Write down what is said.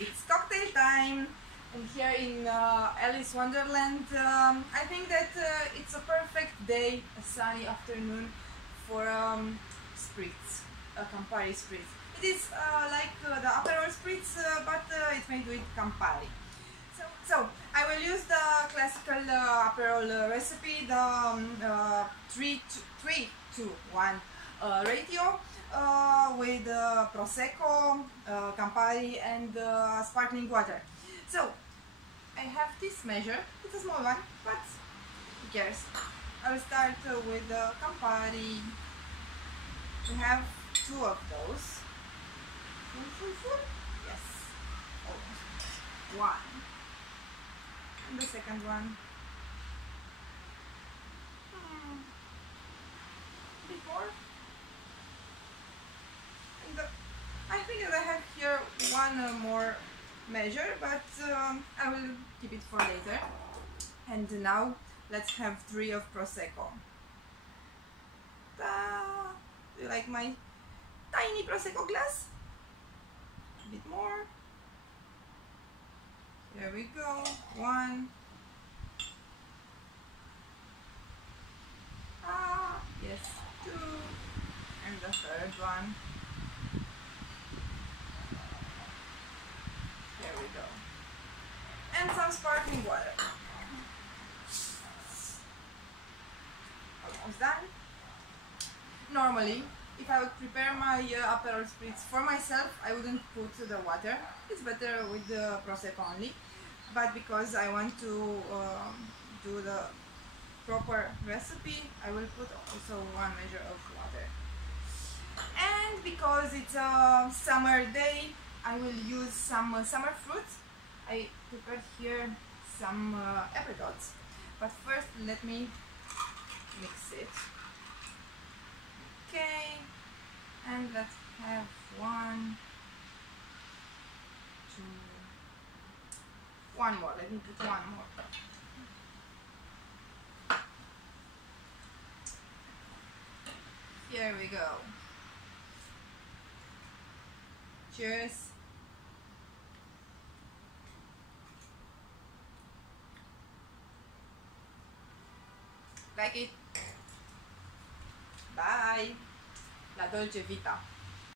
It's cocktail time, and here in Alice Wonderland, I think that it's a perfect day, a sunny afternoon for Spritz, Campari Spritz. It is like the Aperol Spritz, but it's made with Campari. So I will use the classical Aperol recipe, the 3-2-1 ratio, with Prosecco, Campari and sparkling water. So I have this measure. It's a small one, but who cares? I will start with Campari. We have 2 of those. Yes, almost. 1. And the second one. A bit more. And I think that I have here 1 more measure, but I will keep it for later. And now let's have 3 of Prosecco. Do you like my tiny Prosecco glass? A bit more. There we go. 1. Yes, 2. And the third one. There we go. And some sparkling water. Almost done. Normally, if I would prepare my Aperol Spritz for myself, I wouldn't put the water. It's better with the Prosecco only. But because I want to do the proper recipe, I will put also 1 measure of water. And because it's a summer day, I will use some summer fruit. I prepared here some apricots. But first, let me mix it. Okay, and let's have 1, 2, 1 more. Let me put 1 more. Here we go. Cheers. Like it. Bye. La dolce vita.